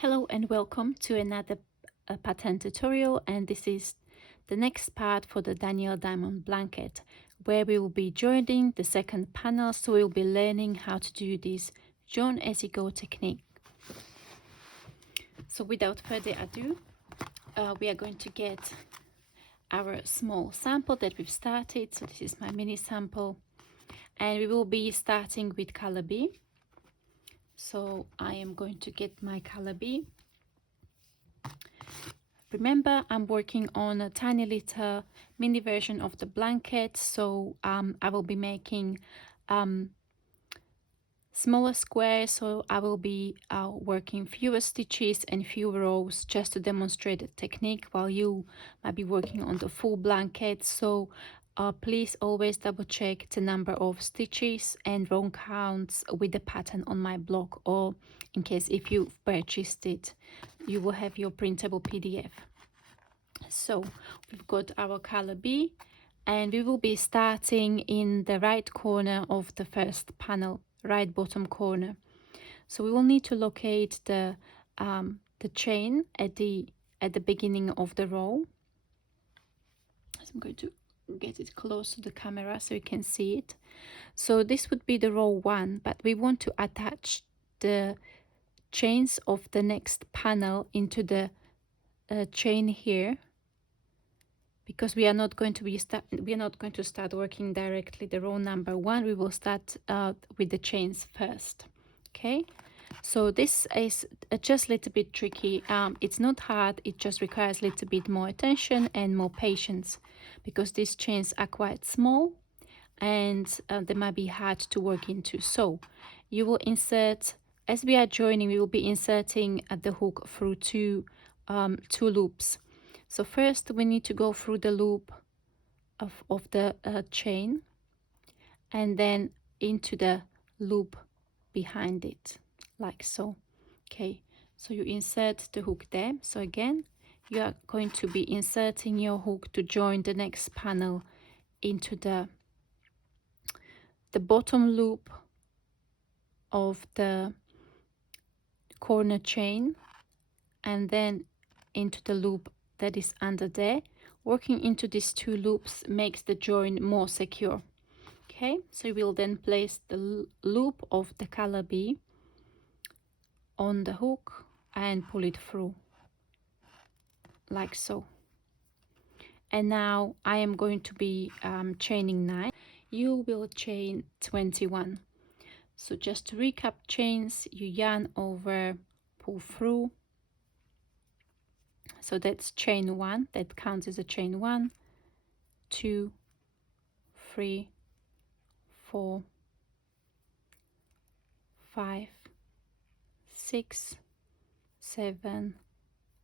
Hello and welcome to another pattern tutorial, and this is the next part for the Daniel Diamond blanket, where we will be joining the second panel. So we'll be learning how to do this join as you go technique. So without further ado, we are going to get our small sample that we've started. So this is my mini sample, and we will be starting with color B. So I am going to get my color B. Remember, I'm working on a tiny little mini version of the blanket, so I will be making smaller squares, so I will be working fewer stitches and fewer rows just to demonstrate the technique, while you might be working on the full blanket. So please always double check the number of stitches and row counts with the pattern on my blog, or in case if you've purchased it, you will have your printable PDF. So we've got our color B, and we will be starting in the right corner of the first panel, right bottom corner. So we will need to locate the chain at the beginning of the row. So I'm going to get it close to the camera so you can see it. So this would be the row 1, but we want to attach the chains of the next panel into the chain here, because we are not going to start working directly the row number 1. We will start with the chains first. Okay, so this is just a little bit tricky. It's not hard, it just requires a little bit more attention and more patience, because these chains are quite small and they might be hard to work into. So you will insert, as we are joining, we will be inserting the hook through two loops. So first we need to go through the loop of the chain, and then into the loop behind it, like so. Okay, so you insert the hook there. So again, you are going to be inserting your hook to join the next panel into the bottom loop of the corner chain, and then into the loop that is under there. Working into these two loops makes the join more secure. Okay, so we'll then place the loop of the color B on the hook and pull it through, like so. And now I am going to be chaining 9. You will chain 21. So just to recap chains, you yarn over, pull through. So that's chain 1, that counts as a chain 1, 2, 3, 4, 5, 6, 7,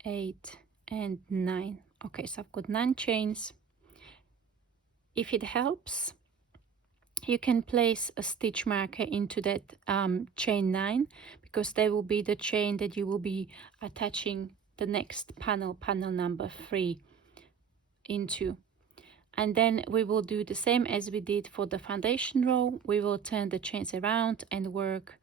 8, and 9. Okay, so I've got 9 chains. If it helps, you can place a stitch marker into that chain 9, because they will be the chain that you will be attaching the next panel number 3 into. And then we will do the same as we did for the foundation row. We will turn the chains around and work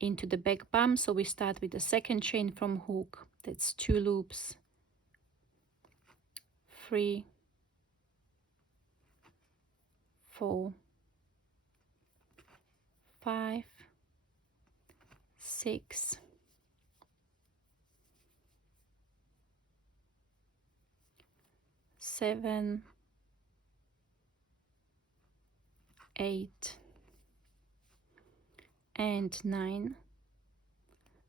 into the back bum. So we start with the second chain from hook, that's 2 loops, 3, 4, 5, 6, 7, 8, and 9.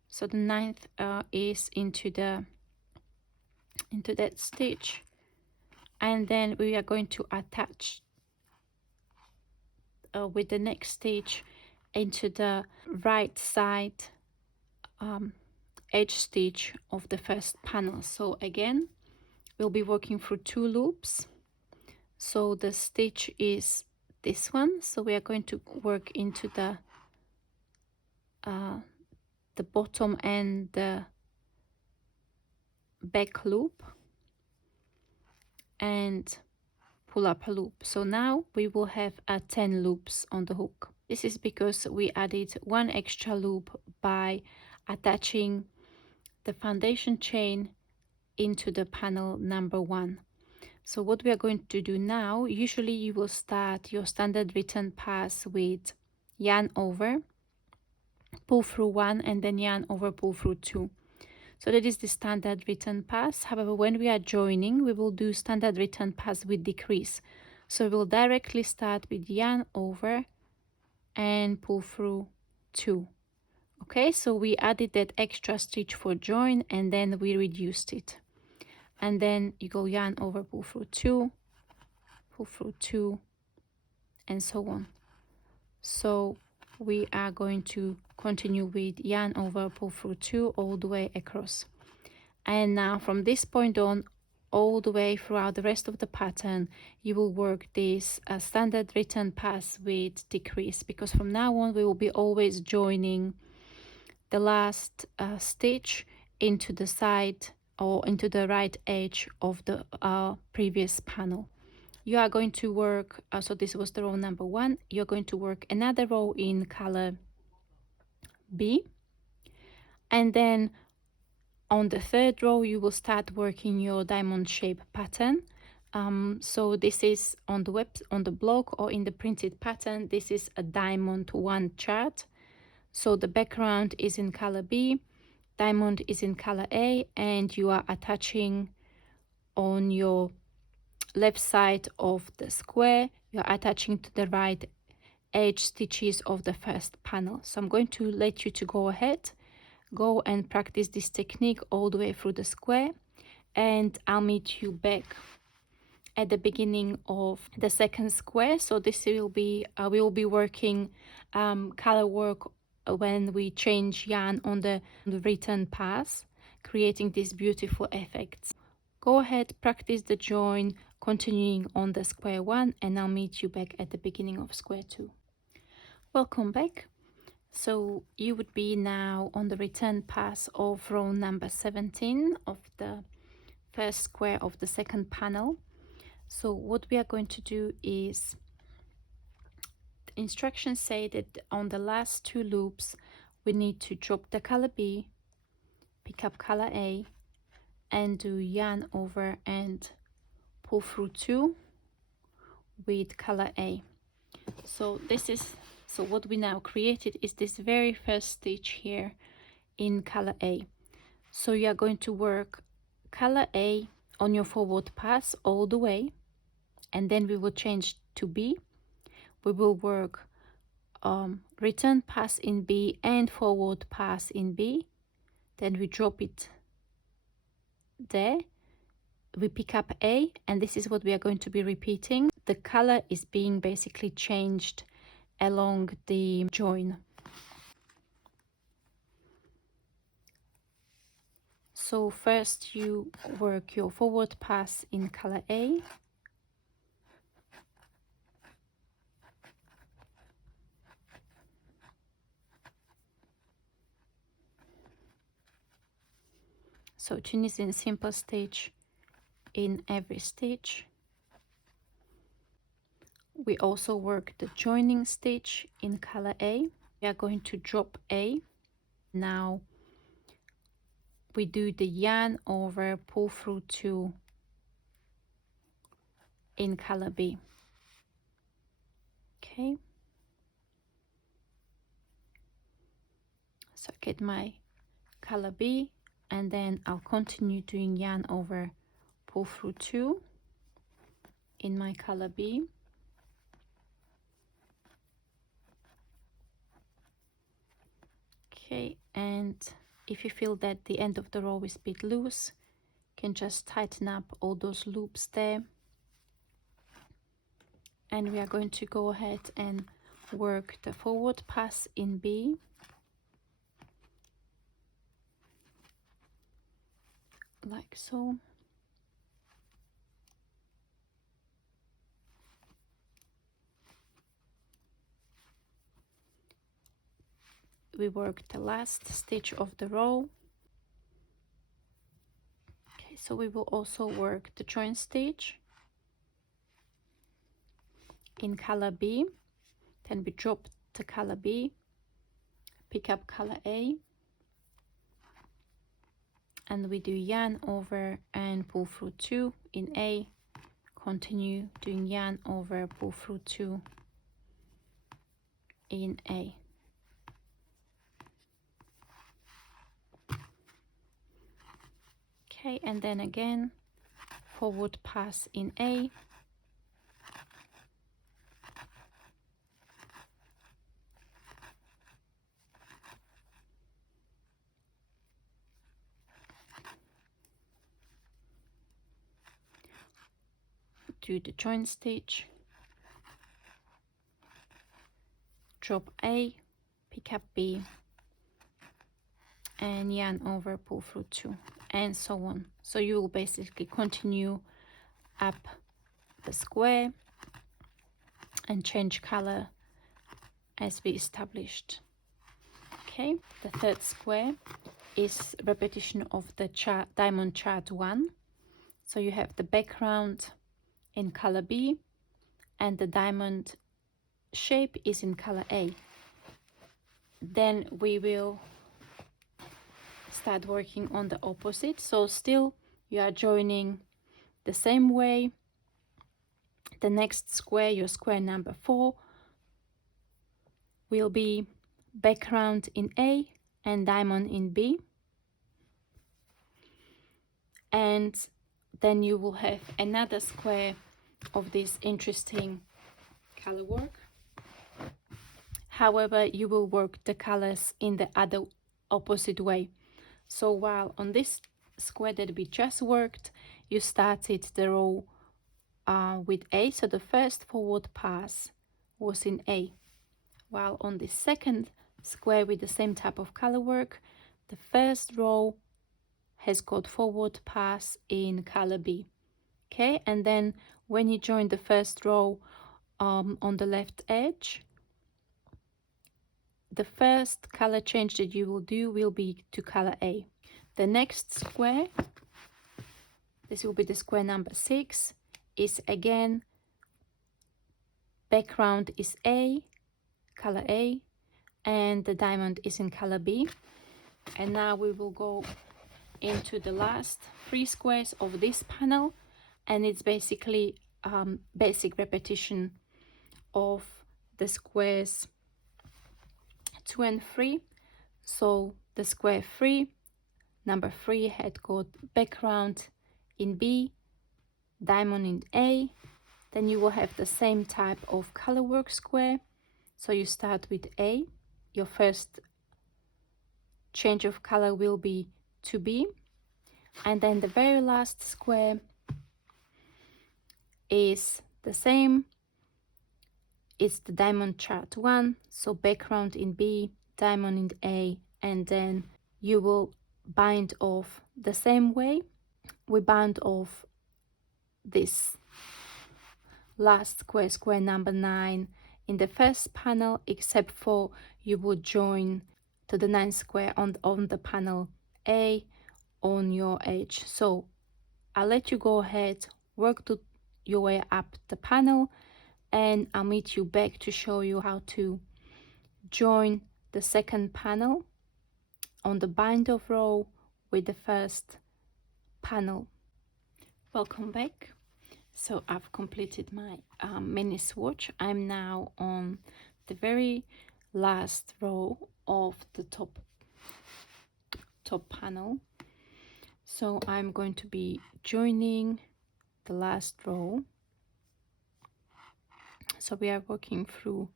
So the 9th is into that stitch, and then we are going to attach with the next stitch into the right side edge stitch of the first panel. So again, we'll be working through 2 loops. So the stitch is this one, so we are going to work into the bottom and the back loop and pull up a loop. So now we will have 10 loops on the hook. This is because we added 1 extra loop by attaching the foundation chain into the panel number 1. So what we are going to do now, usually you will start your standard return pass with yarn over, pull through 1, and then yarn over, pull through 2. So that is the standard return pass. However, when we are joining, we will do standard return pass with decrease. So we'll directly start with yarn over and pull through 2. Okay, so we added that extra stitch for join and then we reduced it. And then you go yarn over, pull through 2, pull through 2, and so on. So we are going to continue with yarn over, pull through 2 all the way across. And now from this point on, all the way throughout the rest of the pattern, you will work this standard return pass with decrease, because from now on we will be always joining the last stitch into the side or into the right edge of the previous panel. You are going to work, so this was the row number 1, you're going to work another row in color B, and then on the third row you will start working your diamond shape pattern. So this is on the blog or in the printed pattern, this is a diamond 1 chart. So the background is in color B, diamond is in color A, and you are attaching on your left side of the square, you're attaching to the right edge stitches of the first panel. So I'm going to let you to go ahead, go and practice this technique all the way through the square, and I'll meet you back at the beginning of the second square. So this will be we will be working color work when we change yarn on the return pass, creating these beautiful effects. Go ahead, practice the join, continuing on the square 1, and I'll meet you back at the beginning of square 2. Welcome back. So you would be now on the return pass of row number 17 of the first square of the second panel. So what we are going to do is, the instructions say that on the last 2 loops we need to drop the color B, pick up color A, and do yarn over and pull through 2 with color A. So what we now created is this very first stitch here in color A. So you are going to work color A on your forward pass all the way, and then we will change to B. We will work return pass in B and forward pass in B, then we drop it there, we pick up A, and this is what we are going to be repeating. The color is being basically changed along the join. So first you work your forward pass in color A, so Tunisian simple stitch in every stitch. We also work the joining stitch in color A. We are going to drop A. Now we do the yarn over, pull through 2 in color B. Okay, so get my color B, and then I'll continue doing yarn over, pull through 2 in my color B. Okay, and if you feel that the end of the row is a bit loose, you can just tighten up all those loops there. And we are going to go ahead and work the forward pass in B, like so. We work the last stitch of the row. Okay, so we will also work the join stitch in color B, then we drop the color B, pick up color A, and we do yarn over and pull through 2 in A, continue doing yarn over, pull through 2 in A. Okay, and then again forward pass in A, do the join stitch, drop A, pick up B, and yarn over, pull through 2, and so on. So you will basically continue up the square and change color as we established. Okay, the third square is repetition of the diamond chart 1. So you have the background in color B and the diamond shape is in color A. Then we will start working on the opposite. So still you are joining the same way. The next square, your square number 4, will be background in A and diamond in B. And then you will have another square of this interesting color work. However, you will work the colors in the other opposite way. So while on this square that we just worked, you started the row with A, so the first forward pass was in A, while on the second square with the same type of color work, the first row has got forward pass in color B. Okay, and then when you join the first row on the left edge, the first color change that you will do will be to color A. The next square, this will be the square number 6, is again background is A, color A, and the diamond is in color B. And now we will go into the last 3 squares of this panel, and it's basically basic repetition of the squares 2 and 3. So the square 3, number 3 had got background in B, diamond in A. Then you will have the same type of color work square. So you start with A, your first change of color will be to B, and then the very last square is the same. It's the diamond chart 1, so background in B, diamond in A, and then you will bind off the same way. We bind off this last square, square number 9, in the first panel, except for you would join to the 9th square on the panel A on your edge. So I'll let you go ahead, work your way up the panel, and I'll meet you back to show you how to join the second panel on the bind off row with the first panel. Welcome back. So I've completed my mini swatch. I'm now on the very last row of the top panel. So I'm going to be joining the last row. So we are working through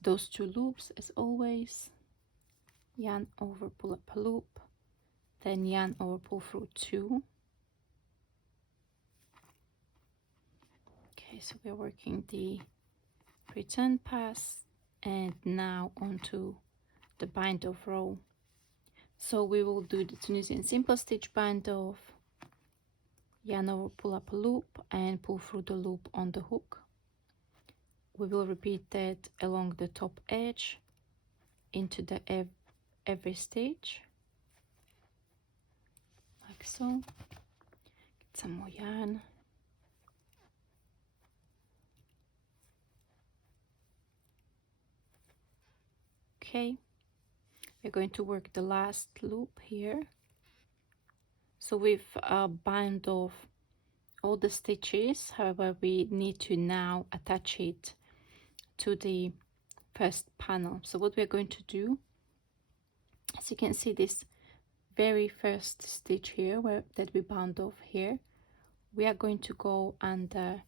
those 2 loops as always. Yarn over, pull up a loop, then yarn over, pull through 2. Okay, so we're working the return pass and now onto the bind off row. So we will do the Tunisian simple stitch bind off, yarn over, pull up a loop, and pull through the loop on the hook. We will repeat that along the top edge into the every stitch, like so. Get some more yarn. Okay, we're going to work the last loop here. So we've bound off all the stitches, however we need to now attach it to the first panel. So what we're going to do, as you can see, this very first stitch here that we bound off here, we are going to go under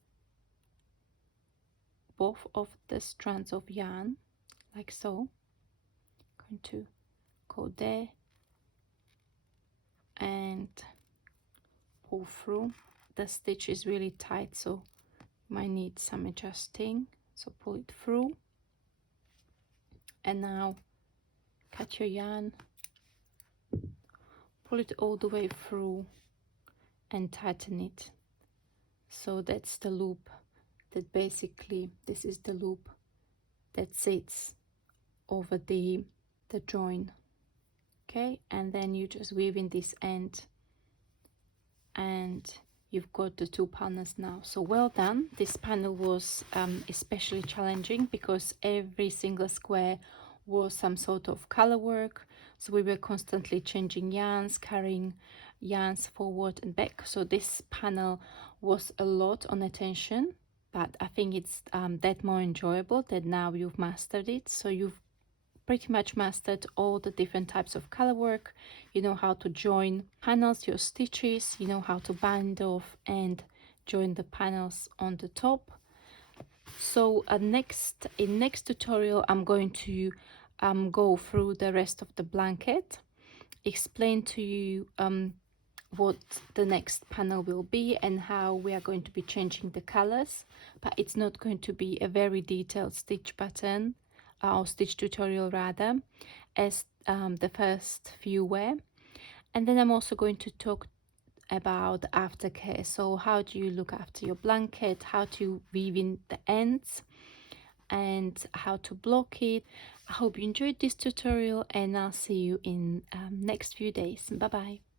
both of the strands of yarn, like so. Going to go there and pull through. The stitch is really tight, so might need some adjusting, so pull it through. And now cut your yarn, pull it all the way through and tighten it. So that's the loop that basically, this is the loop that sits over the join. Okay, and then you just weave in this end and you've got the two panels now. So well done. This panel was especially challenging because every single square was some sort of color work, so we were constantly changing yarns, carrying yarns forward and back. So this panel was a lot on attention, but I think it's that more enjoyable that now you've mastered it. So you've pretty much mastered all the different types of color work. You know how to join panels, your stitches, you know how to bind off and join the panels on the top. So in next tutorial I'm going to go through the rest of the blanket, explain to you what the next panel will be and how we are going to be changing the colors, but it's not going to be a very detailed stitch pattern or stitch tutorial rather, as the first few were. And then I'm also going to talk about aftercare. So how do you look after your blanket, how to weave in the ends and how to block it. I hope you enjoyed this tutorial and I'll see you in next few days. Bye bye.